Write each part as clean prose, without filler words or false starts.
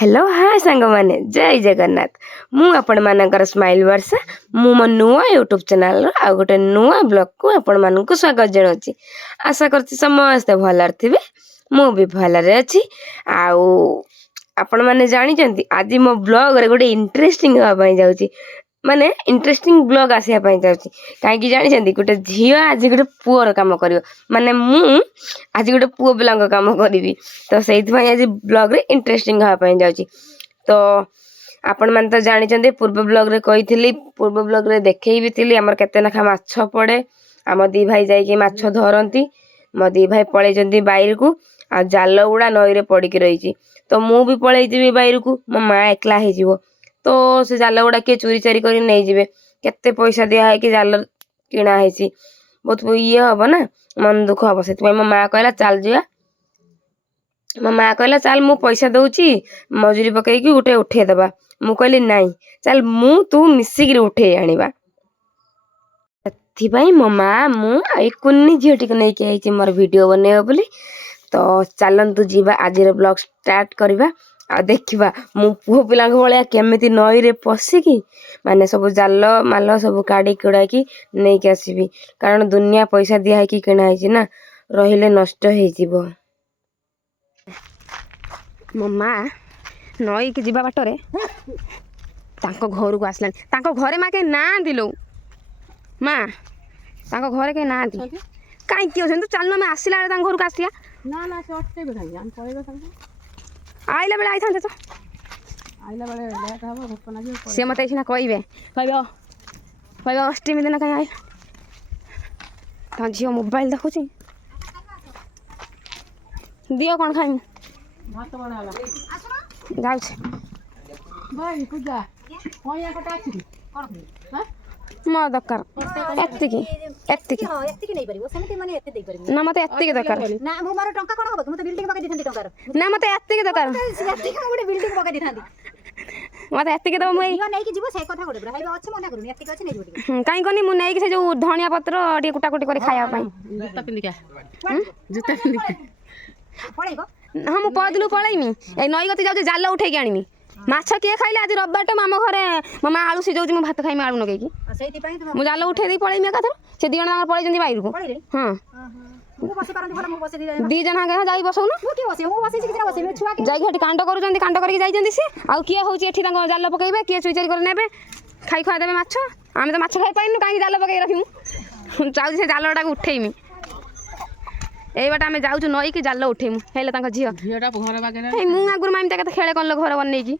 Hello hi सांग माने जय जगन्नाथ मु आपण मानकर स्माइल वर्षा मु मो नुआ यूट्यूब चैनल आ गोटे नुआ ब्लॉग को आपण मानक स्वागत जनाऊँगी। आशा करती समस्ते भलर थे मु भी भलरे अच्छी आउ आपण माने जानी आज मो ब्लॉग रे गोटे इंटरेस्टिंग होगा जाऊँगी माने इंटरेस्टिंग ब्लॉग आसिया जाऊँगी कहीं जानी गोटे झील आज गोटे पुअर कम कर माने मु आज गोटे पुओ पिला कम करी तो से आज ब्लॉग रे इंटरेस्टिंग होगा जाऊँगी। तो आपण मैंने तो जानी पूर्व ब्लॉग रे कही पूर्व ब्लॉग रे देखे भी थी आमर केते नाखा माछ पड़े आम दी भाई जाइए माछ धरती मो दी भाई पलैं बाहर को आ जाल गुड़ा नई रे पड़ी रही तो मु भी पलैजी बाहर को मो माँ एकला हो तो से जाल गुड़ा किए चोरी चारी कर नहीं जाए केते पैसा दिखाई कि जाल किणाही बहुत ये हम ना मन दुख हम से मो माँ कहला चल जा मो माँ कहला चल मु पैसा दौची मजूरी पकईकी गोटे उठेदबा मु कहली नाई चल मु तू मिसिक उठे आनिबा मो माँ मु कुन्नी झीटी को लेकिन आई मोर वीडियो बनेब बोली तो चलतु जीवा आज ब्लॉग स्टार्ट करवा आ देखा मु पुओ पिला भाया केमी नई रे पशिकी माने सब जाल माल सब काढ़ी कुड़ाकी नहीं कि आसबि कारण दुनिया पैसा दिखाई किणाई ना रहिले नष्ट हो मो माँ नई की जीवा बाटर घर को आसला घरे माँ कहीं ना दिलो माँ घरे कहीं ना कहीं किए तू चलना मैं आसला घर को आसला ना ना से अटकेबे काई हम पळेबे संगे आइला बेले आई थांते तो आइला बेले लेट हबो भोक ना जे से मते इछना कहबे अष्टमी दिन कहीं आई ता झियो मोबाइल देखुची दियो कौन खाई भात बनाला जाऊ भाई पूजा होया कटा अछि हां मो दरकार एत्तिकी नहीं परिबो समिति माने एत्ते देई परिबो ना मते एत्तिकी दरकार ना मो मारो टंका कोन होबो मते बिल्डिंग पका दिथांती टंकार ना मते एत्तिकी दरकार एत्ते हम गोटे बिल्डिंग पका दिथांती मते एत्तिकी दबो मुई इवा नै कि जीवो से कथा गोटे भाई अछि मना करूनी एत्तिकी अछि नै जोटी काई कोनी मु नै कि से जो धनिया पत्र टी कुटा कुटी करे खाया पई जूता पिंदिका जूता पिंदिका पळेबो हम पदिलु पळैमी ए नई गति जाउ जाल उठै के आनिमी माछ किए खाइले आज रविवार टे मामा घरे मामा आलू सिझौची मु भात खाइमी आलू नगेकी सेति पई तुम मु जाल उठै दे पळैमी एकाथर से दी जणा पळै जंदी बाहिर को हां मु बसे पारंती भला मु बसे दी जणा के जाई बसौ ना मु के बसे मु बसे कि बसे मु छुआ के जाई घटी कांड करू जंदी कांड करके जाई जंदी से आ किए होची एठी तांग जाल पकैबे किए चुईचारी कर नेबे खाई खा देबे माछ आमे तो माछ खाई पाइनु काई जाल पकै रखिमु जाउ से जालटा को उठैमी एई बाटा आमे जाउछु नई कि जाल उठैमु हेले तांग झियो झियोटा घर बागे ए मु आगुर माइम ताके खेले कोन घर बनै की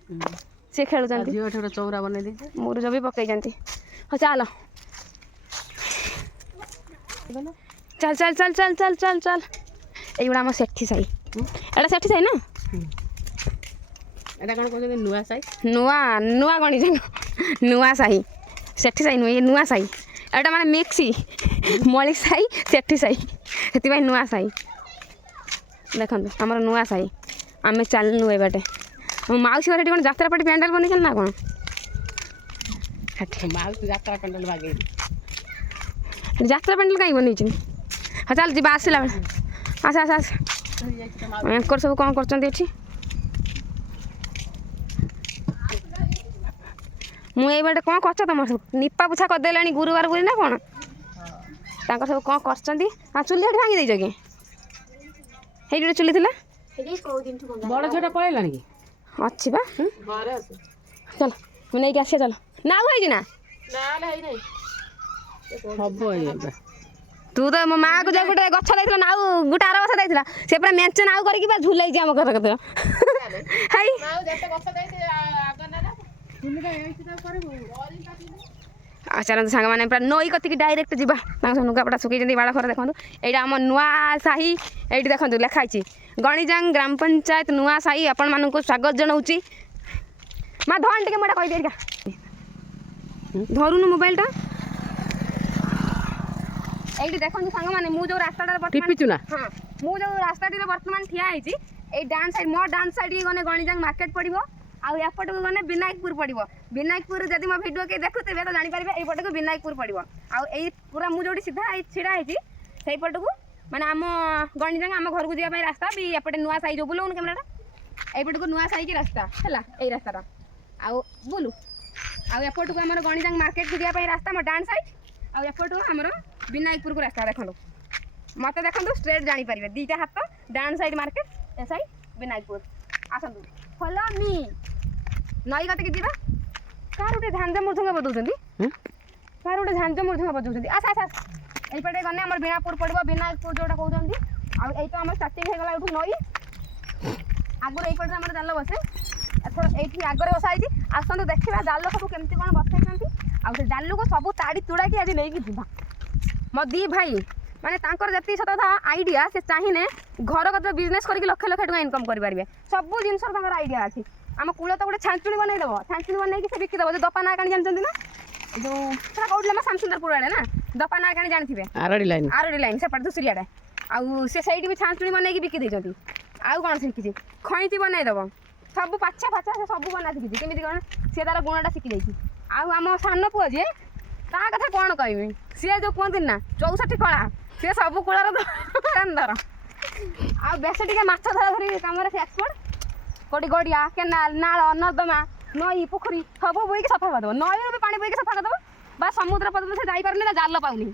से खेलु जंदी झियो ठोर चौरा बनै दै छै मुरुज भी पकै जंती हो चल चल चल चल चल चल चल चल एइबडा हम सेठी साई एडा सेठी साई ना एटा कोन कहै नुआ साई नुआ नुआ गणी जंग नुआ साई सेठी साई नुई नुआ साई एटा माने मिक्सी मलिक साई सेठी साई सेति भाई नुआ साई देखंतु हमर नुआ साई आमे चलनु ए बाटे हम माउसी घर कोन यात्रा पार्टी पेंडल बनै छल ना कोन हटे माउसी यात्रा पेंडल बागे यात्रा पेंडल कहीं बनै छी हा चल जीवा आसला आस आस आस एंकर सब कौन करचंती एठी मु ए बाटे कौन करछ तमर सब निपा पुछा कर देलानी गुरुवार बुली ना कोन तांकर सब कौन करचंती आ चुल्ली हट भांगी दैछ के हेडी चुल्ली थिला बड़ छोटा पळेलानी की अच्छी बा घरे আছে चल मु नै के आसे चल ना होई जी ना ना ले नहीं हबो ये तू तो मो माँ को जाए गोटे गछ दैथिला नाउ गोटे आर बसा दैथिला से पूरा मेंचे नाउ करके बा झुलाई जे हम घर कते हाय नाउ जते गछ दै आगना ना तुमका एइति त करबो आचार सांग माने पूरा नई कति डायरेक्ट जीवा तांग नुगा पटा सुकै जंदी बाड़ा घर देखंतु एडा हम नुआ साही एडी देखंतु लेखाइची गणिजांग ग्राम पंचायत नुआ साही आपण मानन को स्वागत जनाउची मा धन टिके मोडा कहि देरिका धरुनु मोबाइल टा एडी देखंतु सांग माने मु जो रास्ताटा टिपी चुना हां मु जो रास्ताटी रे वर्तमान ठिया आइची ए डान साइड मो डान साइड गने गणिजांग मार्केट पड़िबो आ एपट को गने विनायकपुर पड़िबो विनायकपुर जदि मो वीडियो के देखुतेबे तो जानि पारिबे ए पट को विनायकपुर पड़िबो आ ए पूरा मु जोडी सीधा छिडा आइची सेई पट को माने आम गणिजांग आम घर को जाय रास्ता भी एपटे नुआ साइज बुलाऊन कैमेरा ଏଇପଟକୁ ନୂଆ ସାଇକି ରାସ୍ତା ହେଲା ଏଇ ରାସ୍ତାଟା ଆଉ ବୁଲୁ ଆଉ ଏପଟକୁ ଆମର ଗଣିଜାଙ୍ଗ ମାର୍କେଟକୁ ଯିବା ପାଇଁ ରାସ୍ତା ମୋ ଡାହାଣ ସାଇଡ୍ ଆଉ ଏପଟୁ ଆମର ବିନାୟକପୁରକୁ ରାସ୍ତା ଦେଖନ୍ତୁ ମତେ ଦେଖନ୍ତୁ ଷ୍ଟ୍ରେଟ୍ ଜାଣିପାରିବେ ଦୁଇଟା ହାତ ଡାହାଣ ସାଇଡ୍ ମାର୍କେଟ ଏ ସାଇଡ୍ ବିନାୟକପୁର ଆସନ୍ତୁ ଫଲୋ ମି ନଈ କତିକି ଯିବା କାହାର ଗୋଟେ ଝାଞ୍ଜ ମୃଦଙ୍ଗ ବଜାଉଛନ୍ତି କାହାର ଗୋଟେ ଝାଞ୍ଜ ମୃଦଙ୍ଗ ବଜାଉଛନ୍ତି ଆସ ଆସ এইপଟେ ଗଲେ ଆମର ବିଣାପୁର ପଡ଼ିବ ବିନାୟକପୁର ଯେଉଁଟା କହୁଛନ୍ତି ଆଉ ଏଇ ତ ଆମର ଷ୍ଟାର୍ଟିଂ ହେଇଗଲା ଏଠୁ ନଈ ଆଗରୁ এইପଟେ ଆମର ଜାଲ ବସେ ଏଥର ଏଇଠି ଆଗରେ ବସା ହେଇଛି ଆସନ୍ତୁ ଦେଖିବା ଜାଲ ସବୁ କେମିତି କ'ଣ ବସେଇଛନ୍ତି ଆଉ ସେ ଜାଲକୁ ସବୁ ତାଡ଼ି ତୁଡ଼ାକି ଆଜି ନେଇକି ଯିବା ମୋ ଦି ଭାଇ ମାନେ ତାଙ୍କର ଯେତିକି ସତ କଥା ଆଇଡ଼ିଆ ସେ ଚାହିଁଲେ ଘର କଥା ବିଜନେସ୍ କରିକି ଲକ୍ଷ ଲକ୍ଷ ଟଙ୍କା ଇନକମ୍ କରିପାରିବେ ସବୁ ଜିନିଷର ତାଙ୍କର ଆଇଡ଼ିଆ ଅଛି ଆମ କୂଳ ତ ଗୋଟେ ଛାଞ୍ଚୁଣି ବନେଇଦେବ ଛାଞ୍ଚୁଣି ବନେଇକି ସେ ବିକିଦେବ ଯେଉଁ ଦପା ନାଁ କାଣି ଜାଣିଛନ୍ତି ନା ଯେଉଁ ସେଟା କହୁଥିଲେ ଆମ ଶାମସୁନ୍ଦରପୁର ଆଡ଼େ ନା ଦପା ନାଁ କାଣି ଜାଣିଥିବେ ଆରଡ଼ି ଲାଇନ୍ ସେପଟେ ଧୁସୁରୀ ଆଡ଼େ ଆଉ ସେ ସେଇଠି ବି ଛାଞ୍ଚୁଣି ବନେଇକି ବିକି ଦେଇଛନ୍ତି ଆଉ କ'ଣ ଶିଖିଛି ଖଇଁଚି ବନେଇଦେବ ସବୁ ପାଛା ଫାଛା ସେ ସବୁ ବନା ଶିଖିଛି କେମିତି କ'ଣ ସେ ତାର ଗୁଣଟା ଶିଖି ଯାଇଛି ଆଉ ଆମ ସାନ ପୁଅ ଯିଏ ତା କଥା କ'ଣ କହିବି ସିଏ ଯେଉଁ କୁହନ୍ତି ନା 64 କଳା ସିଏ ସବୁ କୂଳର ଧର ଆଉ ବେଶୀ ଟିକେ ମାଛ ଧରା ଧରି କାମରେ ସେ ଏକ୍ସପର୍ଟ କୋଉଠି ଗଡ଼ିଆ କେନାଲ ନାଳ ନର୍ଦ୍ଦମା ନଈ ପୋଖରୀ ସବୁ ବୋଇକି ସଫା କରିଦେବ ନଈରୁ ବି ପାଣି ବୋଇକି ସଫା କରିଦେବ ବା ସମୁଦ୍ର ପର୍ଯ୍ୟନ୍ତ ସେ ଯାଇପାରୁନି ନା ଜାଲ ପାଉନି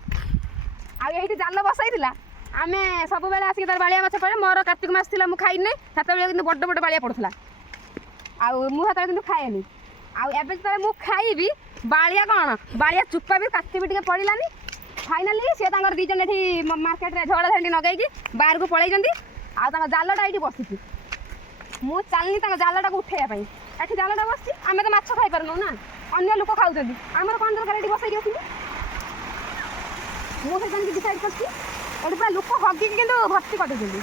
ଆଉ ଏଇଠି ଜାଲ ବସାଇଥିଲା ଆମେ ସବୁବେଳେ ଆସିକି ତାର ବାଳିଆ ମାଛ ପଡ଼େ ମୋର କାର୍ତ୍ତିକ ମାସ ଥିଲା ମୁଁ ଖାଇନି ସେତେବେଳେ କିନ୍ତୁ ବଡ଼ ବଡ଼ ବାଳିଆ ପଡ଼ୁଥିଲା ଆଉ ମୁଁ ସେତେବେଳେ କିନ୍ତୁ ଖାଏନି ଆଉ ଏବେ ଯେତେବେଳେ ମୁଁ ଖାଇବି ବାଳିଆ କ'ଣ ବାଳିଆ ଚୁପା ବି କାଟି ବି ଟିକେ ପଡ଼ିଲାନି ଫାଇନାଲି ସେ ତାଙ୍କର ଦୁଇ ଜଣ ଏଠି ମାର୍କେଟରେ ଝଗଡ଼ା ଝାଣ୍ଡି ନଗାଇକି ବାହାରକୁ ପଳେଇଛନ୍ତି ଆଉ ତାଙ୍କ ଜାଲଟା ଏଇଠି ବସିଛି ମୁଁ ଚାଲିନି ତାଙ୍କ ଜାଲଟାକୁ ଉଠେଇବା ପାଇଁ ଏଠି ଜାଲଟା ବସିଛି ଆମେ ତ ମାଛ ଖାଇପାରୁନୁ ନା ଅନ୍ୟ ଲୋକ ଖାଉଛନ୍ତି ଆମର କ'ଣ ଦରକାର ଏଠି ବସେଇକି ଆସିବି ମୁଁ ସେଇଟା ଡିସାଇଡ଼୍ କରିଛି ଏଠି ପୁରା ଲୋକ ହଗିକି କିନ୍ତୁ ଭର୍ତ୍ତି କରିଦେଉଛନ୍ତି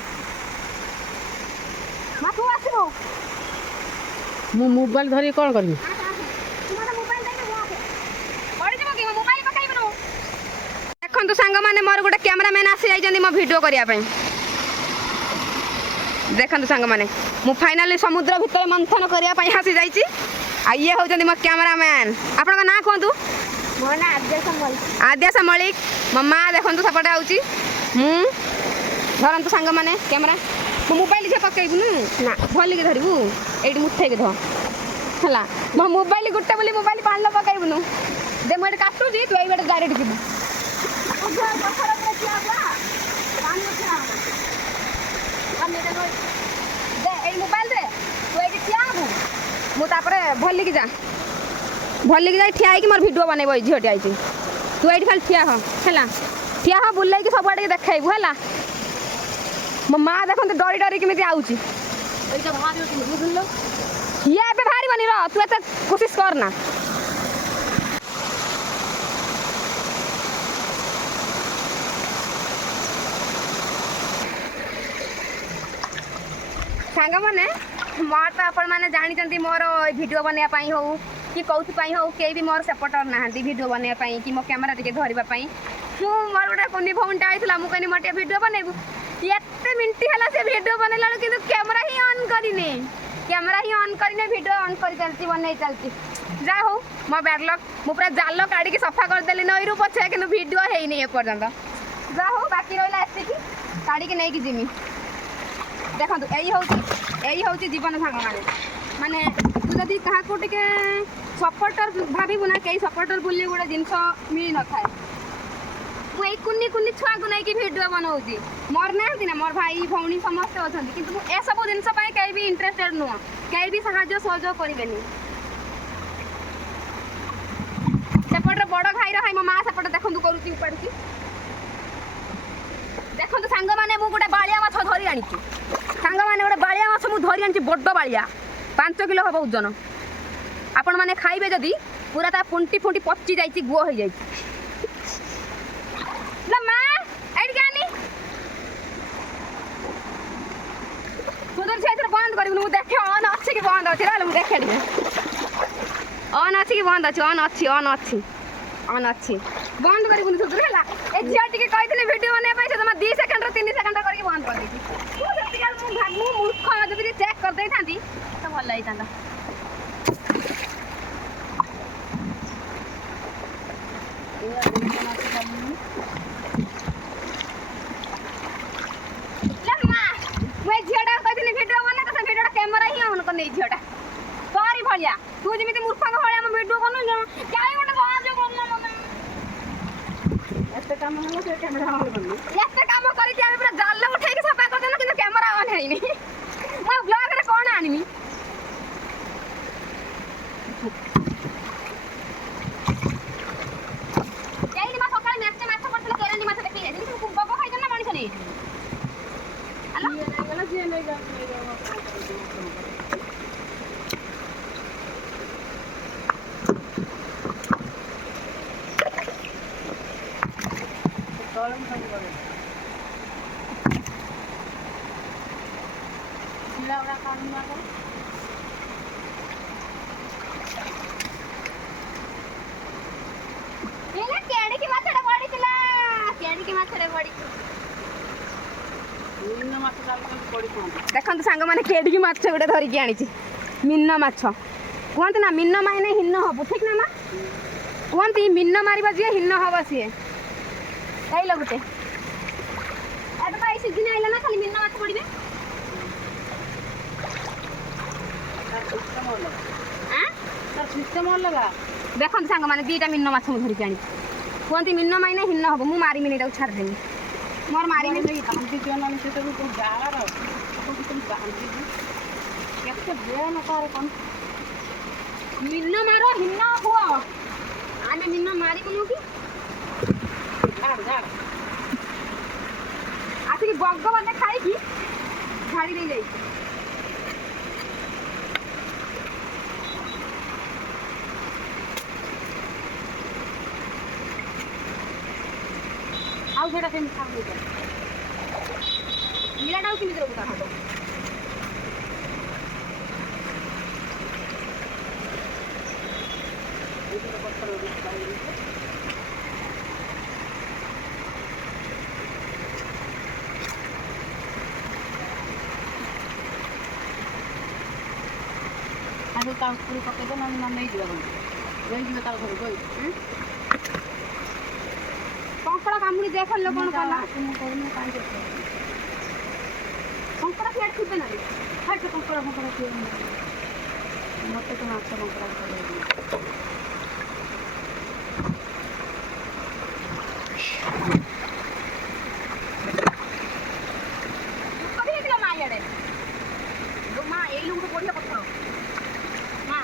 ମା ତୁ ଆସିବୁ ମୁଁ ମୋବାଇଲ ଧରିକି କ'ଣ କରିବି ଦେଖନ୍ତୁ ସାଙ୍ଗମାନେ ମୋର ଗୋଟେ କ୍ୟାମେରାମ୍ୟାନ୍ ଆସି ଯାଇଛନ୍ତି ମୋ ଭିଡ଼ିଓ କରିବା ପାଇଁ ଦେଖନ୍ତୁ ସାଙ୍ଗମାନେ ମୁଁ ଫାଇନାଲି ସମୁଦ୍ର ଭିତରେ ମନ୍ଥନ କରିବା ପାଇଁ ଆସି ଯାଇଛି ଆଉ ଇଏ ହେଉଛନ୍ତି ମୋ କ୍ୟାମେରାମ୍ୟାନ୍ ଆପଣଙ୍କ ନାଁ କୁହନ୍ତୁ ମୋ ନାଁ ଆଦ୍ୟାଶା ମଳିକ ମୋ ମା ଦେଖନ୍ତୁ ସେପଟେ ଆଉଛି ମୁଁ ଧରନ୍ତୁ ସାଙ୍ଗମାନେ କ୍ୟାମେରା ମୋ ମୋବାଇଲ ଝିଅ ପକେଇବୁନୁ ନା ଭଲିକି ଧରିବୁ ଏଇଠି ମୁଠେଇକି ଧର ହେଲା ମୋ ମୋବାଇଲ ଗୋଟେ ବୋଲି ମୋବାଇଲ ପାଣିలో ପକେଇବୁନୁ ଦେ ମୁଁ ଏଠି କାଟୁଛି ତୁ ଏଇବାଟେ ଡାଇରେକ୍ଟ ଯିବୁ এই মোবাইল দে তু এইটি ঠিয়া হবু মু তাপরে ভলিকি যাই ঠিয়া হইকি মোর ভিডিও বনাইব এই ঝিওটি আইছি তু এইটি খালি ঠিয়া হ হেলা ঠিয়া হ বুলাইকি সবুআড়ে দেখাইবু হেলা মো মা দেখন্তু ডরি ডরি কেমিতি আউছি এইটা ভারি হচ্ছে বুঝলো ইয়া এবে ভারি বনি র তু এত কোশিশ কর না ସାଙ୍ଗମାନେ ମୋର ତ ଆପଣମାନେ ଜାଣିଛନ୍ତି ମୋର ଭିଡ଼ିଓ ବନେଇବା ପାଇଁ ହଉ କି କେଉଁଥିପାଇଁ ହଉ କେହି ବି ମୋର ସପୋର୍ଟର ନାହାନ୍ତି ଭିଡ଼ିଓ ବନେଇବା ପାଇଁ କି ମୋ କ୍ୟାମେରା ଟିକେ ଧରିବା ପାଇଁ ମୁଁ ମୋର ଗୋଟେ କୁନି ଭଉଣୀଟା ଆଇଥିଲା ମୁଁ କହିନି ମୋର ଟିକେ ଭିଡ଼ିଓ ବନେଇବୁ ଏତେ ମିନିଟ୍ ହେଲା ସେ ଭିଡ଼ିଓ ବନେଇଲା ବେଳକୁ କିନ୍ତୁ କ୍ୟାମେରା ହିଁ ଅନ୍ କରିନି ଭିଡ଼ିଓ ଅନ୍ କରି ଚାଲିଛି ବନେଇ ଚାଲିଛି ଯାହା ହଉ ମୋ ବ୍ୟାଡ୍ ଲକ୍ ମୁଁ ପୁରା ଜାଲ କାଢ଼ିକି ସଫା କରିଦେଲି ନଈରୁ ପଛେ କିନ୍ତୁ ଭିଡ଼ିଓ ହେଇନି ଏପର୍ଯ୍ୟନ୍ତ ଯାହା ହଉ ବାକି ରହିଲା ଏତିକି କାଢ଼ିକି ନେଇକି ଯିମି ଦେଖନ୍ତୁ ଏଇ ହେଉଛି ଜୀବନ ସାଙ୍ଗମାନେ ମାନେ ତୁ ଯଦି କାହାକୁ ଟିକେ ସପୋର୍ଟର ଭାବିବୁ ନା କେହି ସପୋର୍ଟର ବୋଲି ଗୋଟେ ଜିନିଷ ମିଳିନଥାଏ ମୁଁ ଏଇ କୁନି କୁନି ଛୁଆଙ୍କୁ ନେଇକି ଭିଡ଼ିଓ ବନଉଛି ମୋର ନାହାନ୍ତି ନା ମୋର ଭାଇ ଭଉଣୀ ସମସ୍ତେ ଅଛନ୍ତି କିନ୍ତୁ ମୁଁ ଏସବୁ ଜିନିଷ ପାଇଁ କେହି ବି ଇଣ୍ଟରେଷ୍ଟେଡ୍ ନୁହଁ କେହି ବି ସାହାଯ୍ୟ ସହଯୋଗ କରିବେନି ସେପଟରେ ବଡ଼ ଭାଇର ଭାଇ ମୋ ମା ସେପଟେ ଦେଖନ୍ତୁ କରୁଛି ଉପାଡ଼ୁଛି ଦେଖନ୍ତୁ ସାଙ୍ଗମାନେ ମୁଁ ଗୋଟେ ବାଳିଆ ମାଛ ଧରି ଆଣିଛି ସାଙ୍ଗମାନେ ଗୋଟେ ବାଳିଆ ମାଛ ମୁଁ ଧରି ଆଣିଛି ବଡ଼ ବାଳିଆ 5 କିଲୋ ହେବ ଓଜନ ଆପଣମାନେ ଖାଇବେ ଯଦି ପୁରା ତା ପୁଣ୍ଟି ଫୁଣ୍ଟି ପଚି ଯାଇଛି ଗୁଅ ହେଇଯାଇଛି ନା ମା ଏଇଠିକି ଆନି ସୁନ୍ଦର ସେଇଥିରେ ବନ୍ଦ କରିବୁନି ମୁଁ ଦେଖେ ଅନ୍ ଅଛି କି ବନ୍ଦ ଅଛି ରହିଲେ ମୁଁ ଦେଖେ ଟିକେ ଅନ୍ ଅଛି କି ବନ୍ଦ ଅଛି ଅନ୍ ଅଛି ବନ୍ଦ କରିବୁନି ସୁନ୍ଦର ହେଲା ଏ ଝିଅ ଟିକେ କହିଥିଲି ଭିଡ଼ିଓ ବନେଇବା ପାଇଁ ସେ ତମେ 2 ସେକେଣ୍ଡ 3 ସେକେଣ୍ଡ କରିକି ବନ୍ଦ କରିଦେଇଛି ମୁଁ ମୂର୍ଖ ଯଦି ଚେକ୍ କରିଦେଇଥାନ୍ତି ତ ଭଲ ହେଇଥାନ୍ତା ମୁଁ ଏ ଝିଅଟା କହିଥିଲି ଭିଡ଼ିଓ ବନେଇ ତ ସେ ଭିଡ଼ିଓଟା କ୍ୟାମେରା ହିଁ ଭଳିଆ ତୁ ଯେମିତି ମୂର୍ଖଙ୍କ ଭଳିଆ ଆମ ଭିଡ଼ିଓ ବନଉଛୁ କାହିଁ ଗୋଟେ ସାହାଯ୍ୟ କରୁନ ମତେ ଏତେ କାମ ହେଲା ସେ କ୍ୟାମେରା ଅନ୍ କରିନି। ଏତେ କାମ କରିଛି ଆମେ ପୁରା ଜାଲ ଉଠେଇକି ସଫା କରିଦେଲୁ କିନ୍ତୁ କ୍ୟାମେରା ଅନ୍ ହେଇନି ମୁଁ ବ୍ଲଗରେ କ'ଣ ଆଣିବି ଏଇଠି ମା ସକାଳେ ମେଞ୍ଚେ ମାଛ ପଡ଼ିଥିଲା କେରାଣ୍ଡି ମାଛ ଦେଖେଇ ଯାଇଥିଲି ତୁ ବଗ ଖାଇଛ ନା ମଣିଷ ନେଇ ହ୍ୟାଲୋ ନେଇଗଲା ଯିଏ ନେଇଯାଉ ଏଇନା କେଡ଼ିକି ମାଛଟା ପଡ଼ିଥିଲା କେଡ଼ିକି ମାଛଟା ପଡ଼ିଛି ଦେଖନ୍ତୁ ସାଙ୍ଗମାନେ କେଡ଼ିକି ମାଛ ଗୋଟେ ଧରିକି ଆଣିଛି ମିନ ମାଛ କୁହନ୍ତି ନା ମିନ ମାଇନେ ହିନ ହବ ଠିକ ନା ମା କୁହନ୍ତି ମିନ ମାରିବ ଯିଏ ହିନ ହବ ସିଏ ଏଇଲ ଗୋଟେ ଏବେ ତ ଏଇ ସିଜିନ ଆଇଲା ନା ଖାଲି ମିନ ମାଛ ପଡ଼ିବେ ସିଷ୍ଟମ ଅଲଗା। ଦେଖନ୍ତୁ ସାଙ୍ଗମାନେ ଦିଟା ମିନ ମାଛ ମୁଁ ଧରିକି ଆଣିଛି କୁହନ୍ତି ମିନ ମାଇନେ ହିନ ହବ ମୁଁ ମାରିମିନି ତାକୁ ଛାଡ଼ିଦେବି ମୋର ମାରିମିନି ବାନ୍ଧି ଦିଅ ନହେଲେ ସେଟାକୁ କୋଉ ଜାଗାର ବାନ୍ଧିବି କେତେ ବେଳ ତାର କ'ଣ ମିନ ମାର ହିନ ହୁଅ ଆମେ ମିନ ମାରିବୁନୁ କି ଆସିକି ବଗ ବାଜେ ଖାଇକି ଛାଡ଼ି ଦେଇ ଯାଇଛି ଆଉ ସେଇଟା କେମିତି ଖାଇବ ଇଲାଟାକୁ କେମିତି ରଖୁ ତା ହବ ଆଉ ତା ଉପରୁ ପକେଇଦେବ ନହେଲେ ନେଇଯିବା ନେଇଯିବେ ତାର ଘରକୁ କଙ୍କଡ଼ା କାମୁଡ଼ି ଦେଖଲ କ'ଣ କଲା ମୁଁ କରୁନି କାହିଁକି କଙ୍କଡ଼ା ସିଆଡ଼େ ଥିବେ ନା ଖାଇଛ କଙ୍କଡ଼ା ଫଙ୍କଡ଼ା କିଏ ମୋତେ ତ ମାଛ କଙ୍କଡ଼ା ହେଇଥିଲା ମା ଇଆଡ଼େ ମା ଏଇ ଲୋକ ବଢ଼ିଆ ପଥର ମା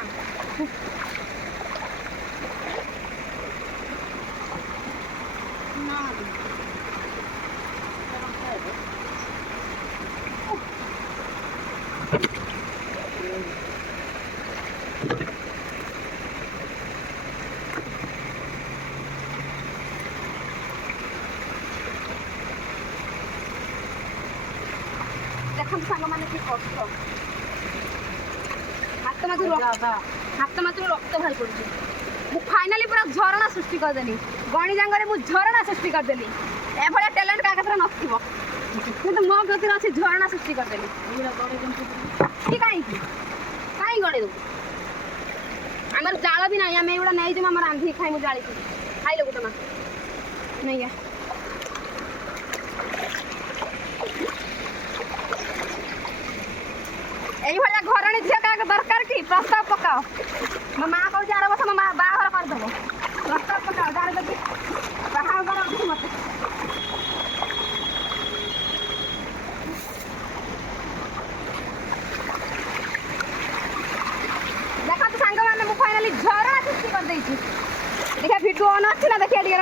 ଦେଖନ୍ତୁ ସାଙ୍ଗମାନେ କି କଷ୍ଟ ହାତ ମାଛରୁ ରକ୍ତ ବାହାରି ପଡ଼ୁଛି ମୁଁ ଫାଇନାଲି ପୁରା ଝରଣା ସୃଷ୍ଟି କରିଦେଲି ଗଣିଜାଙ୍ଗରେ ମୁଁ ଝରଣା ସୃଷ୍ଟି କରିଦେଲି ଏଭଳିଆ ଟ୍ୟାଲେଣ୍ଟ କାହା କ୍ଷେତ୍ରରେ ନଥିବ କିନ୍ତୁ ମୋ ଗତିରେ ଅଛି ଝରଣା ସୃଷ୍ଟି କରିଦେଲି କି କାହିଁକି କାହିଁ ଗଣେଇ ଦେବୁ ଆମର ଜାଳ ବି ନାହିଁ ଆମେ ଏଇଗୁଡ଼ା ନେଇଯିବୁ ଆମର ରାନ୍ଧିକି ଖାଇମୁ ଜାଳିକି ଖାଇଲେ ଗୋଟେ ମା ନେଇଆ এইভাবে ঘরণী ঝিও কাকে দরকার কি প্রস্তাব পকাও ମୋ ମା କହୁଛି ଆର ବର୍ଷ ମୋ ମା ବାହାଘର କରିଦେବ ପ୍ରସ୍ତାବ ପକାଅ ଯାହାର ଯଦି ବାହାଘର ଅଛି ମୋତେ ଦେଖନ୍ତୁ ସାଙ୍ଗମାନେ ମୁଁ ଫାଇନାଲି ଝରଣା ସୃଷ୍ଟି କରିଦେଇଛି ଦେଖିଆ ଭିଡ଼ିଓ ଅନ୍ ଅଛି ନା ଦେଖିଆ ଟିକେ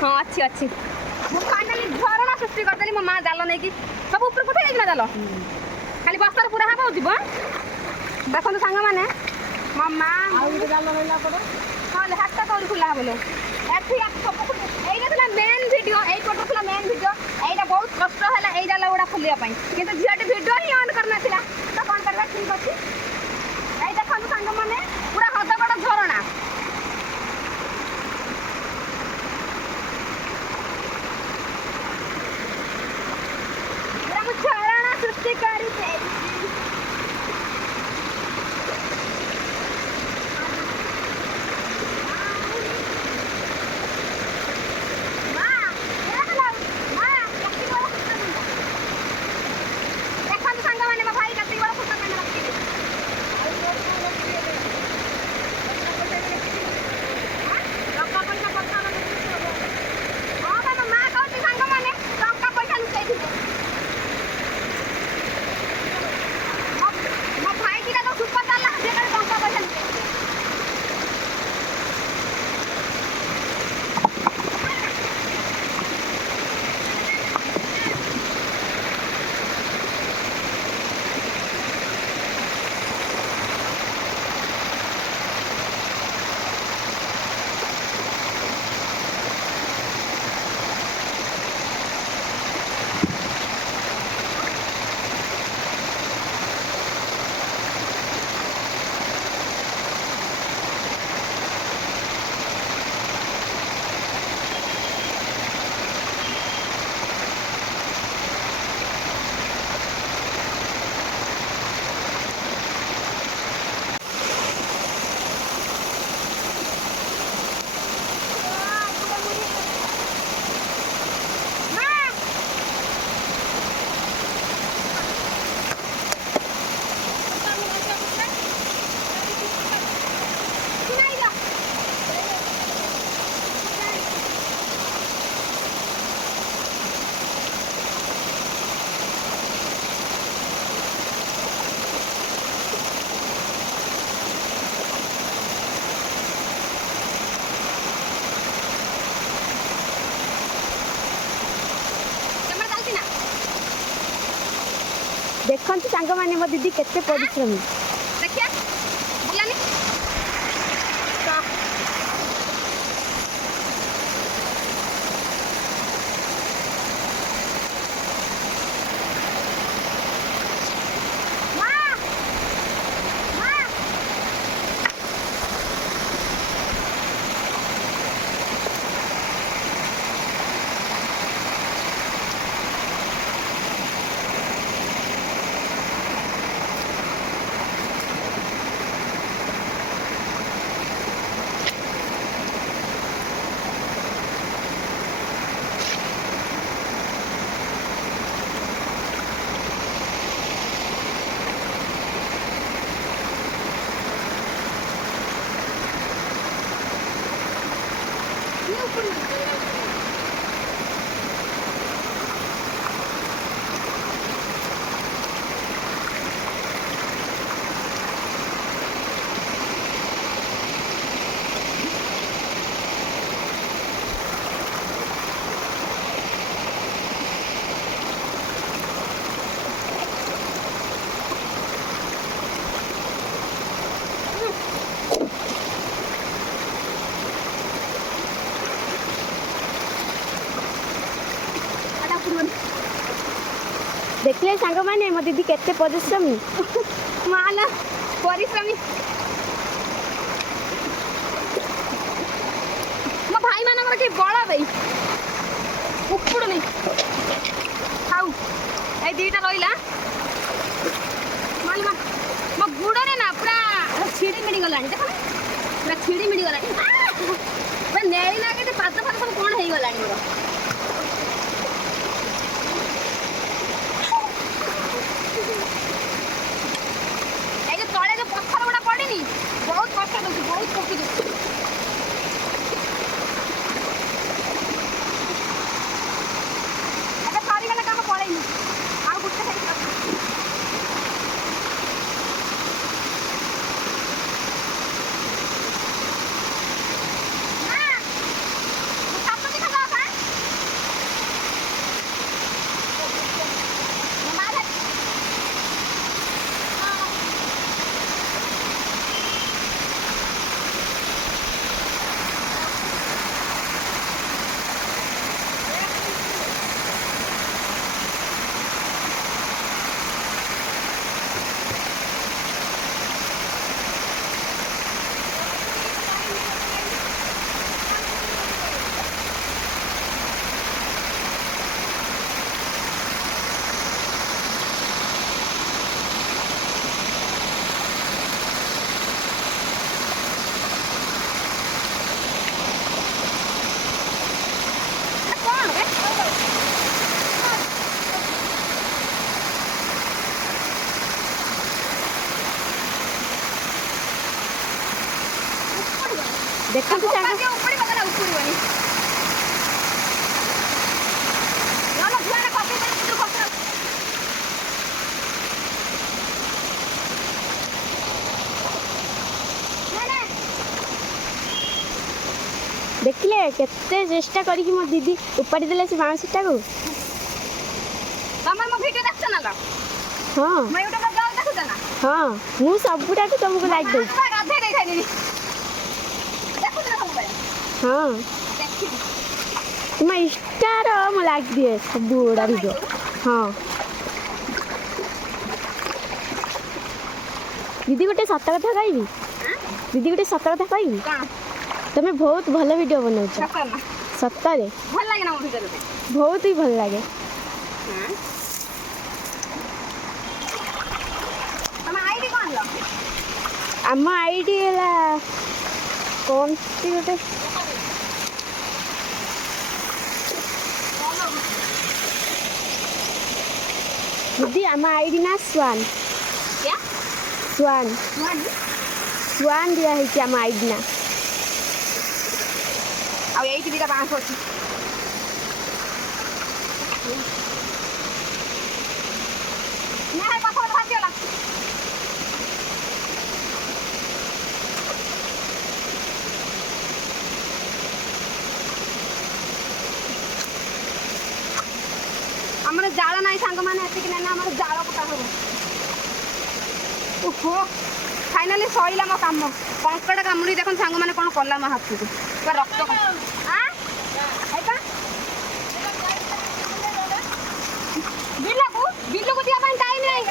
ହଁ ଅଛି ଅଛି ମୁଁ ଫାଇନାଲି ଝରଣା ସୃଷ୍ଟି କରିଦେଲି ମୋ ମା ଜାଲ ନେଇକି ସବୁ ଉପରକୁ ଉଠେଇ ଯାଇଥିଲା ଜାଲ ଖାଲି ବସ୍ତାରେ ପୁରା ହବ ଯିବ ଦେଖନ୍ତୁ ସାଙ୍ଗମାନେ ମୋ ମା ହଁ ହାତ କଉଠି ଖୋଲା ହବଲୋ ଏଠି এইটা ଥିଲା ମେନ୍ ଭିଡ଼ିଓ ଏଇପଟ ଥିଲା ମେନ୍ ଭିଡ଼ିଓ এইটা ବହୁତ କଷ୍ଟ ହେଲା ଏଇ ଜାଲ ଗୁଡ଼ା ଖୋଲିବା ପାଇଁ କିନ୍ତୁ ଝିଅଟି ଭିଡ଼ିଓ ହିଁ ଅନ୍ କରିନଥିଲା ତ କ'ଣ କରିବା ଠିକ୍ ଅଛି ଏଇ ଦେଖନ୍ତୁ ସାଙ୍ଗମାନେ ପୁରା ହଦଗଡ଼ ଝରଣା ମୁଁ ଝରଣା ସୃଷ୍ଟି କରିଦେଇଛି ଦେଖନ୍ତୁ ସାଙ୍ଗମାନେ ମୋ ଦିଦି କେତେ ପରିଶ୍ରମୀ। ଦେଖିଆ ବୁଲାନି ତ ଦେଖିଲେ ସାଙ୍ଗମାନେ ମୋ ଦିଦି କେତେ ପରିଶ୍ରମୀ। ମାଲା ପରିଶ୍ରମୀ ମୋ ଭାଇମାନଙ୍କର କି ବଳ ବେଇ ଉପୁଡୁନି ଖାଉ ଏଇ ଦିଟା ରହିଲା ମାଲି ମା ମୋ ଗୁଡରେ ନା ପୁରା ଛିଡି ମିଡି ଗଲାଣି ଦେଖ ପୁରା ଛିଡି ମିଡି ଗଲାଣି ପୁରା ନେଳି ଲାଗେ ପାଦ ଫାଦ ସବୁ କଣ ହେଇଗଲାଣି ମୋର। এই যে তলে যে পথর গুড়া পড়েনি বহুত কষ্ট দଉଛି বহুত কষ্ট দଉଛି। ଏବେ ସରିଗଲେ କାମ ପଳେଇନି ଆଉ ଗୋଟେ ସାଇଡ ଦେଖନ୍ତୁ ସାଙ୍ଗ ଉପଡ଼ି ବଦଲା ଉପଡ଼ିବନି ନହେଲେ ଝିଅଟା କପି କରି ଭିତରୁ ଖସରା ଦେଖିଲେ କେତେ ଚେଷ୍ଟା କରିକି ମୋ ଦିଦି ଉପାଡ଼ି ଦେଲେ ସେ ବାଉଁଶଟାକୁ। ତମର ମୋ ଭିଡ଼ିଓ ଦେଖୁଛ ନା ଲୋ? ହଁ ମୋ ୟୁଟ୍ୟୁବରେ ବ୍ଲଗ୍ ଦେଖୁଛ ନା? ହଁ ମୁଁ ସବୁଟାକୁ ତମକୁ ଲାଇକ୍ ଦେଉଛି। ଗାଧେଇ ଦେଇ ସାରିଲିଣି ଦେଖୁଛ ନା ସବୁବେଳେ? ହଁ ଦେଖିବି ତୁମ ଇନଷ୍ଟାର ମୁଁ ଲାଇକ୍ ଦିଏ ସବୁ ଗୁଡ଼ା ଭିଡ଼ିଓ। ହଁ ଦିଦି ଗୋଟେ ସତ କଥା କହିବି, ଦିଦି ଗୋଟେ ସତ କଥା କହିବି, କ'ଣ ତମେ ବହୁତ ଭଲ ଭିଡ଼ିଓ ବନାଉଛ। ସତରେ ନା? ସତରେ ଭଲ ଲାଗେ ନା ମୋ ଭିଡ଼ିଓ ତତେ? ବହୁତ ହି ଭଲ ଲାଗେ। ତମ ଆଇଡି କ'ଣ ଲୋ? ଆମ ଆଇଡି ହେଲା କୌଣସି ଗୋଟେ ଦିଦି ଆମ ଆଇଡି ନା ସ୍ୱାନ୍। क्या? ସ୍ୱାନ୍ ନୁଆନି ସ୍ୱାନ୍ ଦିଆ ହେଇଛି ଆମ ଆଇଡି ନା। ଆଉ ଏଇଠି ଦିଟା ବାଁଶ ଅଛି ନା କଥା ଗୋଟେ ଭାସିଗଲା ଆମର ଜାଳ ନାହିଁ ସାଙ୍ଗମାନେ, ଏତିକି ନେଲେ ଆମର ଜାଳ ପକା ହବ। ଓହୋ ଫାଇନାଲି ସଇଲା ମୋ କାମ। କଙ୍କଡ଼ା କାମୁଡ଼ି ଦେଖନ୍ତୁ ସାଙ୍ଗମାନେ କ'ଣ କଲା ମୋ ହାତକୁ, ପୁରା ରକ୍ତ ବିଲକୁ ଯିବା ପାଇଁ ଟାଇମ୍ ନାହିଁ,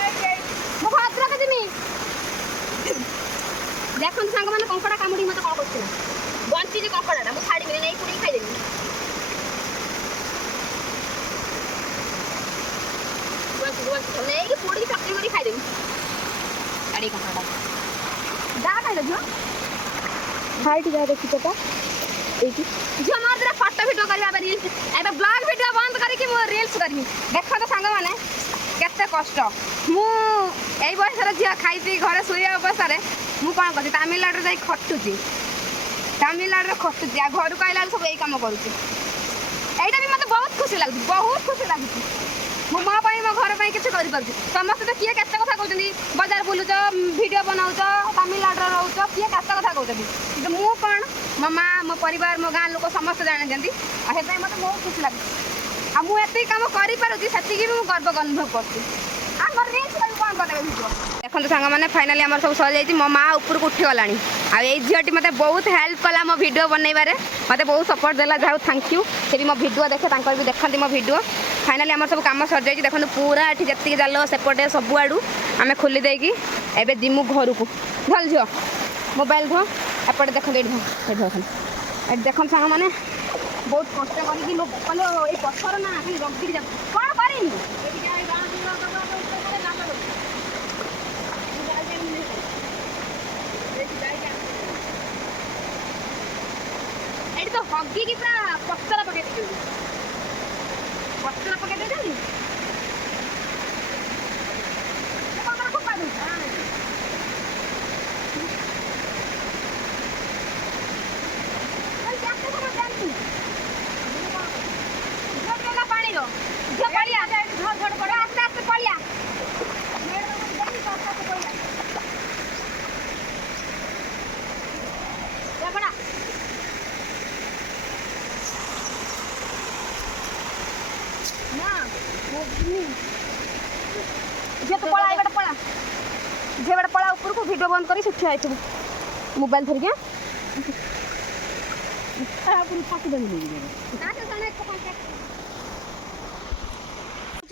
ମୁଁ ଭଦ୍ରକ ଯିବି। ଦେଖନ୍ତୁ ସାଙ୍ଗମାନେ କଙ୍କଡ଼ା କାମୁଡ଼ି ମୋତେ କ'ଣ କରୁଥିଲା। ବଞ୍ଚିଛି କଙ୍କଡ଼ାଟା, ମୁଁ ଛାଡ଼ିବିନି, ନେଇ ପୁଡ଼ିକି ଖାଇଦେବି। ନେଇକି ପୁଡ଼ିକି ଚଟଣି କରି ଖାଇଦେବି। ଆଡ଼ି କଙ୍କଡ଼ା ଯାହା ଖାଇଲ ଝିଅ, ହାଇଟ୍ ଯାହା ଦେଖିଛ ତ ଏଇଠି। ଝିଅ ମୋର ଦିନ ଫଟୋ ଭିଡ଼ିଓ କରିବା, ଏବେ ରିଲ୍ସ, ଏବେ ବ୍ଲଗ୍ ଭିଡ଼ିଓ ବନ୍ଦ କରିକି ମୁଁ ରିଲ୍ସ କରିବି। ଦେଖନ୍ତୁ ସାଙ୍ଗମାନେ କେତେ କଷ୍ଟ। ମୁଁ ଏଇ ବୟସର ଝିଅ ଖାଇ ପିଇ ଘରେ ଶୋଇବା ଅବସ୍ଥାରେ ମୁଁ କ'ଣ କରୁଛି, ତାମିଲନାଡ଼ୁରେ ଯାଇ ଖଟୁଛି, ତାମିଲନାଡ଼ୁରେ ଖଟୁଛି, ଆଉ ଘରକୁ ଆଇଲା ବେଳକୁ ସବୁ ଏଇ କାମ କରୁଛି। ଏଇଟା ବି ମୋତେ ବହୁତ ଖୁସି ଲାଗୁଛି, ବହୁତ ଖୁସି ଲାଗୁଛି। ମୁଁ ମୋ ପାଇଁ ମୋ ଘର ପାଇଁ କିଛି କରିପାରୁଛି। ସମସ୍ତେ ତ କିଏ କେତେ କଥା କହୁଛନ୍ତି, ବଜାର ବୁଲୁଛ, ଭିଡ଼ିଓ ବନାଉଛ, ତାମିଲନାଡ଼ୁରେ ରହୁଛ, କିଏ କେତେ କଥା କହୁଛନ୍ତି, କିନ୍ତୁ ମୁଁ କ'ଣ ମୋ ମା, ମୋ ପରିବାର, ମୋ ଗାଁ ଲୋକ ସମସ୍ତେ ଜାଣିଛନ୍ତି। ଆଉ ସେଥିପାଇଁ ମୋତେ ବହୁତ ଖୁସି ଲାଗୁଛି। ଆଉ ମୁଁ ଏତିକି କାମ କରିପାରୁଛି, ସେତିକି ବି ମୁଁ ଗର୍ବ ଅନୁଭବ କରୁଛି। ଆମର ରିଲ୍ସ ପାଇଁ କ'ଣ କରିବେ ଭିଡ଼ିଓ। ଦେଖନ୍ତୁ ସାଙ୍ଗମାନେ ଫାଇନାଲି ଆମର ସବୁ ସରିଯାଇଛି। ମୋ ମା ଉପରକୁ ଉଠିଗଲାଣି। ଆଉ ଏଇ ଝିଅଟି ମୋତେ ବହୁତ ହେଲ୍ପ କଲା ମୋ ଭିଡ଼ିଓ ବନେଇବାରେ, ମୋତେ ବହୁତ ସପୋର୍ଟ ଦେଲା, ଯାହା ହଉ ଥ୍ୟାଙ୍କ ୟୁ। ସେ ବି ମୋ ଭିଡ଼ିଓ ଦେଖେ, ତାଙ୍କର ବି ଦେଖନ୍ତି ମୋ ଭିଡ଼ିଓ। ଫାଇନାଲି ଆମର ସବୁ କାମ ସରିଯାଇଛି। ଦେଖନ୍ତୁ ପୁରା ଏଠି ଯେତିକି ଜାଲ ସେପଟେ ସବୁଆଡ଼ୁ ଆମେ ଖୋଲି ଦେଇକି ଏବେ ଯିମୁ ଘରକୁ। ଭଲ ଝିଅ ମୋବାଇଲ ଧୁଅ, ଏପଟେ ଦେଖନ୍ତୁ, ଏଇଠି ଧୁଅ, ଏଇଠି ଦେଖନ୍ତୁ, ଏଠି ଦେଖନ୍ତୁ ସାଙ୍ଗମାନେ ବହୁତ କଷ୍ଟ କରିକି କହିଲ ଏଇ ପଥର ନା ଖାଲି ରଗିକି ଯାଉ କ'ଣ କରିନି। ଏଇଠି ତ ହଗିକି ପୁରା ପଥର ପକେଇ ଦେଇଛନ୍ତି, ପଥର ପକେଇ ଦେଇଛନ୍ତି। ପାଣିର ଝିଅ ପଳିଆ, ଆସ୍ତେ ଆସ୍ତେ ପଳିଆ। ଝିଅ ତୁ ପଳା, ଏଇବାଟେ ପଳା, ଝିଅ ବାଟେ ପଳା ଉପରକୁ। ଭିଡ଼ିଓ ବନ୍ଦ କରି ସେଠି ଆଇଥିବୁ ମୋବାଇଲ ଧରିକି।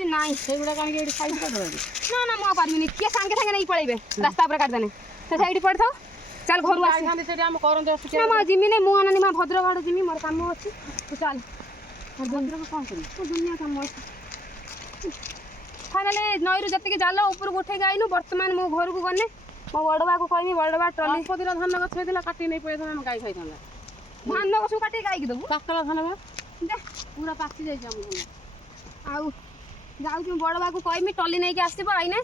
ନାଇଁ ସେଇଗୁଡ଼ା କାହିଁକି ଏଇଠି ସାଇଜ୍ କରିଦେବେ? ନା ନା ମୁଁ ଆଉ ପାରିବିନି, କିଏ ସାଙ୍ଗେ ସାଙ୍ଗେ ନେଇକି ପଳେଇବେ, ରାସ୍ତା ଉପରେ କାଟିଦେନେ। ସେ ସେଇଠି ପଡ଼ିଥାଉ, ଚାଲ ଘରୁ ଆସିଥାନ୍ତି। ସେଠି ଆମ କରନ୍ତି ନା ମୁଁ ଯିମିନି, ମୁଁ ଅନାନି ମା ଭଦ୍ରକ ଆଡ଼େ ଯିମି, ମୋର କାମ ଅଛି। ତୁ ଚାଲ, ଭଦ୍ରକ କ'ଣ କରିବି? ଦୁନିଆ କାମ ଅଛି। ଫାଇନାଲି ନଈରୁ ଯେତିକି ଜାଲ ଉପରକୁ ଉଠେଇକି ଆଇଲୁ। ବର୍ତ୍ତମାନ ମୁଁ ଘରକୁ ଗଲେ ମୋ ବଡ଼ବାକୁ କହିବି, ବଡ଼ବା ଟ୍ରଲି ଦିନ ଧାନ ଗଛ ହେଇଥିଲା, କାଟି ନେଇ ପଳେଇଥାନ୍ତେ, ଆମେ ଗାଈ ଖାଇଥାନ୍ତା। ଧାନ ଗଛକୁ କାଟିକି ଗାଇକି ଦେବୁ। ପାକଳ ଧାନ ବା ଦେ ପୁରା ପାଚି ଯାଇଛି ଆମ ଧାନ। ଆଉ ଯାଉଛି ମୁଁ ବଡ଼ବାକୁ କହିବି, ଟ୍ରଲି ନେଇକି ଆସିବ, ଆଇନେ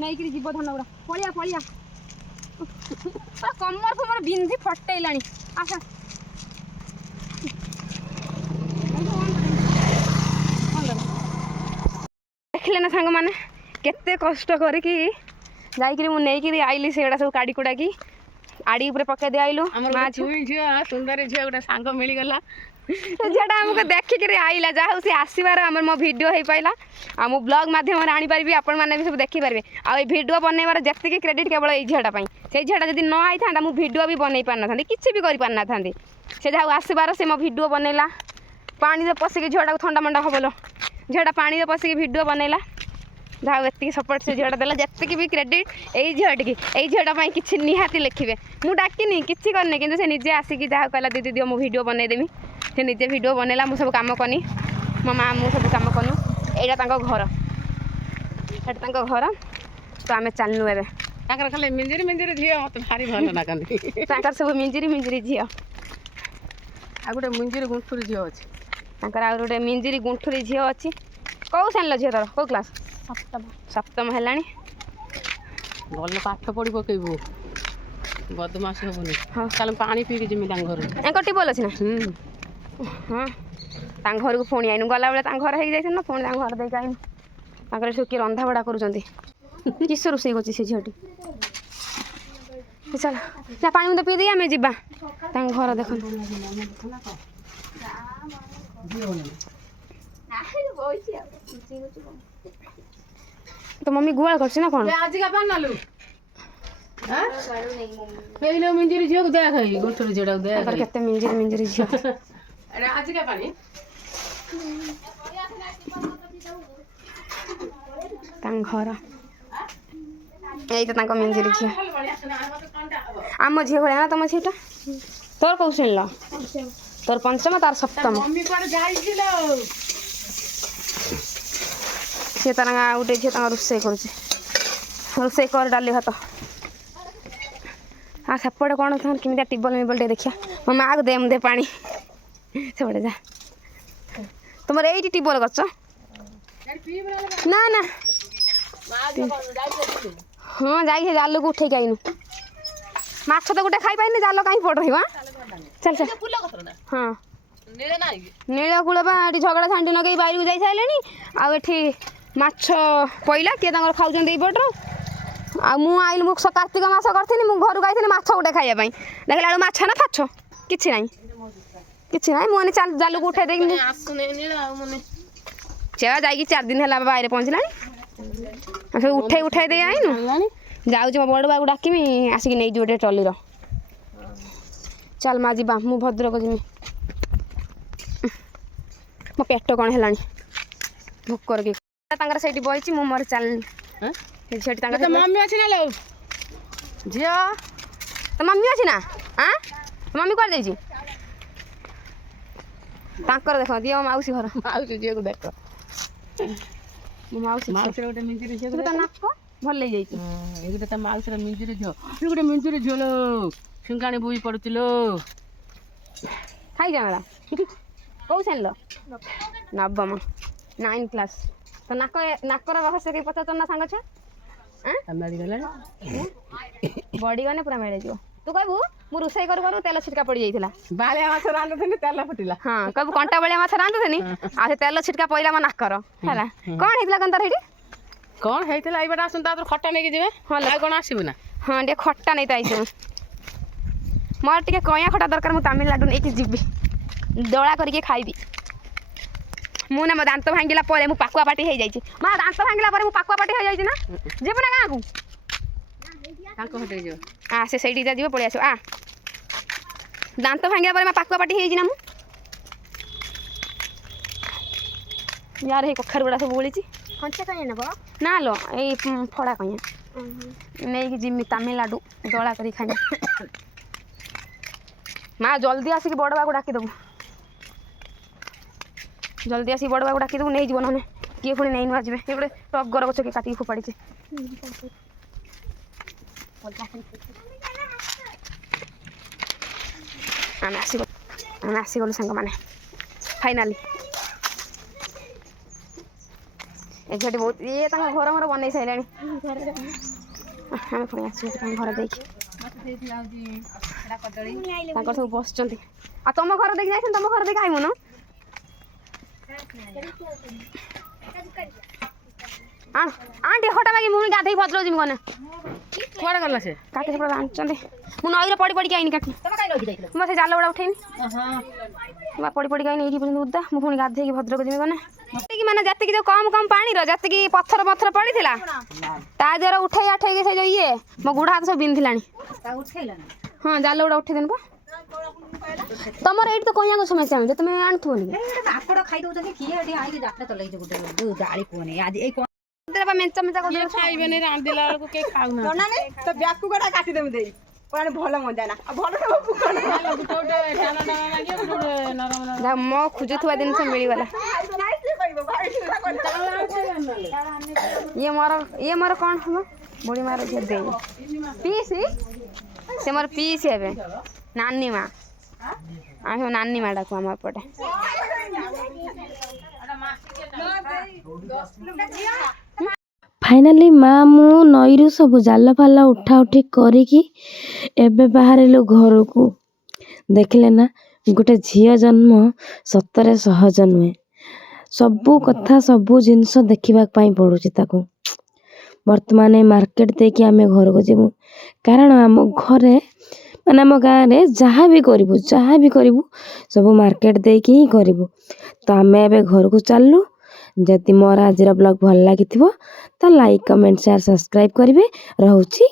ନେଇକିରି ଯିବ ଧାନ ଗୁଡ଼ା। ପଳିଆ ପଳିଆ, ପୁରା କମର ଫମର ବିନ୍ଧି ଫଟେଇଲାଣି। ଆସ ଦେଖିଲେ ନା ସାଙ୍ଗମାନେ କେତେ କଷ୍ଟ କରିକି ଯାଇକିରି ମୁଁ ନେଇକିରି ଆଇଲି ସେଗୁଡ଼ା ସବୁ କାଡ଼ି କୁଡ଼ାକି ଆଡ଼ି ଉପରେ ପକେଇ ଦେଇ ଆଇଲୁ। ଆମର ଝିଅ ସୁନ୍ଦରୀ ଝିଅ ଗୋଟେ ସାଙ୍ଗ ମିଳିଗଲା। ସେ ଝିଅଟା ଆମକୁ ଦେଖିକିରି ଆଇଲା, ଯାହା ହଉ ସେ ଆସିବାର ଆମର ମୋ ଭିଡ଼ିଓ ହେଇପାରିଲା। ଆଉ ମୁଁ ବ୍ଲଗ୍ ମାଧ୍ୟମରେ ଆଣିପାରିବି, ଆପଣମାନେ ବି ସବୁ ଦେଖିପାରିବେ। ଆଉ ଏଇ ଭିଡ଼ିଓ ବନେଇବାର ଯେତିକି କ୍ରେଡ଼ିଟ୍ କେବଳ ଏଇ ଝିଅଟା ପାଇଁ। ସେଇ ଝିଅଟା ଯଦି ନ ଆଇଥାନ୍ତା ମୁଁ ଭିଡ଼ିଓ ବି ବନେଇ ପାରିନଥାନ୍ତି, କିଛି ବି କରିପାରିନଥାନ୍ତି। ସେ ଯାହା ହଉ ଆସିବାର ସେ ମୋ ଭିଡ଼ିଓ ବନେଇଲା। ପାଣିରେ ପଶିକି ଝିଅଟାକୁ ଥଣ୍ଡା ମଣ୍ଡା ହବଲ, ଝିଅଟା ପାଣିରେ ପଶିକି ଭିଡ଼ିଓ ବନେଇଲା। ଯାହା ହଉ ଏତିକି ସପୋର୍ଟ ସେ ଝିଅଟା ଦେଲା। ଯେତିକି ବି କ୍ରେଡ଼ିଟ୍ ଏଇ ଝିଅଟିକି, ଏଇ ଝିଅଟା ପାଇଁ କିଛି ନିହାତି ଲେଖିବେ। ମୁଁ ଡାକିନି, କିଛି କରିନି, କିନ୍ତୁ ସେ ନିଜେ ଆସିକି ଯାହା କହିଲା ଦିଦି ଦିଅ ମୁଁ ଭିଡ଼ିଓ ବନେଇଦେବି। ସେ ନିଜେ ଭିଡ଼ିଓ ବନେଇଲା, ମୁଁ ସବୁ କାମ କନି, ମୋ ମା ମୁଁ ସବୁ କାମ କନୁ। ଏଇଟା ତାଙ୍କ ଘର, ଏଇଟା ତାଙ୍କ ଘର। ତ ଆମେ ଚାଲିଲୁ ଏବେ। ତାଙ୍କର ଖାଲି ମିଞ୍ଜିରି ମିଞ୍ଜିରି ଝିଅ ମୋତେ ଭାରି ଭଲ ଲାଗନ୍ତି। ତାଙ୍କର ସବୁ ମିଞ୍ଜିରି ମିଞ୍ଜିରି ଝିଅ। ଆଉ ଗୋଟେ ମିଞ୍ଜିରି ଗୁଣ୍ଠୁରି ଝିଅ ଅଛି। ତାଙ୍କର ଆଉ ଗୋଟେ ମିଞ୍ଜିରି ଗୁଣ୍ଠୁରି ଝିଅ ଅଛି। କେଉଁ ଶ୍ରେଣୀର ଝିଅ ତୋର, କେଉଁ କ୍ଲାସ୍? ସପ୍ତମ ହେଲାଣି। ଭଲ ପାଠ ପଢ଼ି ପକେଇବୁ, ବଦମାସ ହେବୁନି। ହଁ ତାହେଲେ ପାଣି ପିଇକି ଯିମି ତାଙ୍କ ଘରୁ। ଏଙ୍କ ଟିବଲ ଅଛି ନା? ହଁ ତାଙ୍କ ଘରକୁ ପୁଣି ଆଇନୁ, ଗଲାବେଳେ ତାଙ୍କ ଘର ହେଇକି ଯାଇଥିଲୁ ନା, ପୁଣି ତାଙ୍କ ଘର ଦେଇକି ଆଇନୁ। ତାଙ୍କର ସବୁ କିଏ ରନ୍ଧା ବଢ଼ା କରୁଛନ୍ତି। କିସ ରୋଷେଇ କରୁଛି ସେ ଝିଅଟି। ଚାଲ ଯା ପାଣି ମତେ ପିଇ ଦେଇ ଆମେ ଯିବା ତାଙ୍କ ଘର। ଦେଖନ୍ତୁ तो मम्मी गुआल करछ ना कोन आज का पान नालू हां पहले मंजूरी झियो को दे खाई गोटो जेडा दे पर केते मिंजरी झियो अरे आज का पानी तांग घर एई त तांको मिंजरी झियो आम झियो भले ना तुम झियोटा तोर कौ सुनल तोर पंचम तार सप्तम मम्मी पर जाई छिलो से तारा उठे झियो तांग रोषे करूछ रोषे कर डाली भात हाँ सेपटे कौन था केमिया टिबल मिबल टे देखिया मो माँ को दे पानी सेपटे जा तुम ये टिबल कर ना ना हाँ जाई जाल को उठे आईनु माछ तो गोटे खाई पाइनि जाल कहीं पड़ रही चल चल हाँ नीलकूल बा झगड़ा झांटी नगे बाहर को जाई सारे आठी माछ पईला किए खाऊन पटर आ मु आइल मु कार्तिक मास करथिनी मु घर गाइथिनी माछ गोटे खाइया पई देखला आलो माछ ना फाछ किछि नाही मु चल जाल को उठे देई आसुने नीला मने चेवा जाई 4 दिन हला बाहर पहुंचलानी आ उठे दे आइनु जाउछ मो बड़ बाबू डाकिमी आसिक नै जोटे ट्रॉली रो चल मा जीबा मु भद्रक जिमी मो पेट कोन हेलानी भूख करके तांगर सेठी बइची मु मोर चल हैं सेठी तांगर तो मम्मी अछि ना लो झियो तो मम्मी अछि ना हां मम्मी कर देछि तांकर देखो दियो माउसी घर माउसी झियो को देखो माउसी माउसी गोटे मिंजूरी झियो तो नाक भल ले जाइछि ए गोटे त माउसी रा मिंजूरी झियो ए गोटे मिंजूरी झियो लो सिंगाणी बुई पडुतिलो खाई जा मेरा कौ सेन लो नवम 9 क्लास तो नाकर रहस्य के पता ना सांग छ मेडी गले बड़ी गने पूरा मेळे जो तू कहबू मु रुसई करू तेल छिटका पड़ी जाइथिला बाले माछ रांधथनी तेल फुटिला हां कहबू कंटा बळिया माछ रांधथनी आ से तेल छिटका पइला म नाकर हैला कोन हेतला कंतर हेडी कौन हेतला आई बेटा सुन तार खट्टा नै के जिवे हां आ कोन आसीबु ना हां डे खट्टा नै ताइछु मोर टिके कया खट्टा दरकार मु तमिलनाडु नै के जिबी दळा करके खाइबी मु ना मो दांत भांगिला परे मु पाकुआ पाटी हे जाइछि मा दांत भांगिला परे मु पाकुआ पाटी हे जाइछि ना जेबु ना गांकू तांको हटे जो आ से सैडी जा जीव पळे आसो आ दांत भांगिला परे मा पाकुआ पाटी हे जाइछि ना मु यार हे कखर गुडा सब बोलिछि कंचा कहीं ना ना लो ए फड़ा कहिया नै कि जिम्मी तमिलनाडु दळा करी खानी माँ जल्दी आसिक बड़ बाबू डाकी देबू जल्दी आसिक बड़ बाबू डाकी देबू नहीं जीव नने किए पुणी नहीं नुआ जीवे ये गोटे टगर गछ के काटिक फोपाड़ी आम आसीगलु सांग मैंने फाइनाली एठी बहुत ये घर मर बन सारे आम पुणी आस घर देखी सब बस तुम घर देखी जाइए तुम घर देखी आईमुन आंटी हटा बाकी मुझे गाधे भद्र जीवी गने कुआडे गला से काकी सब आनचंदे मु नईरे पड़ी पड़ी आईनी काकी मैं से जाल गुड़ा उठेनी पड़ी पड़ी आईनी ये पर्यटन उदा मुझे पुणी गाधे भद्रक जीवी गने कि मैंने जति कम कम पानी जति पत्थर पत्थर पड़ी ता देर उठे आठे से जो ये मो गुड़ा हाथ सब बिंधिलानी हाँ जाल गुड़ा उठे देन तमर एट तो कहिया समस्या हम तुम आणथु आपड़ खाई दउछन किए एठी आइ जात्रा चलै जे गुटे गाड़ी कोने आज ए तेरा मेंचा मेंचा कर खाइबे नै रांदिला को के खाउ ना ना ने तो ब्याग को गडा काटी देम देई पण भलो मजा ना भलो न पुकन गुटे गुटे टाना टाना लागे गुटे नरम नरम जा मो खुजुथुवा दिन से मिली गला ये मोर कौन हम बड़ी मार जे दे पीसी से मोर पीसी हेबे नानी माँ आम नानी माँ डाकू आम पटे फाइनाली माँ मु नईरू सब जाल फाल उठा उठी करिकी एबे बाहरिलु घर को देखले ना गोटे झियो जन्म सतरे सहज नुहे सबू कथा सबू जिनस देखा पड़ुची ताकू वर्तमान मार्केट देकी आम घर को जीवु कारण आम घरे ମାନେ ଆମ ଗାଁରେ ଯାହା ବି କରିବୁ ସବୁ ମାର୍କେଟ ଦେଇକି ହିଁ କରିବୁ। ତ ଆମେ ଏବେ ଘରକୁ ଚାଲିଲୁ। ଯଦି ମୋର ଆଜିର ବ୍ଲଗ୍ ଭଲ ଲାଗିଥିବ ତ ଲାଇକ୍ କମେଣ୍ଟ ସେୟାର ସବସ୍କ୍ରାଇବ୍ କରିବେ। ରହୁଛି।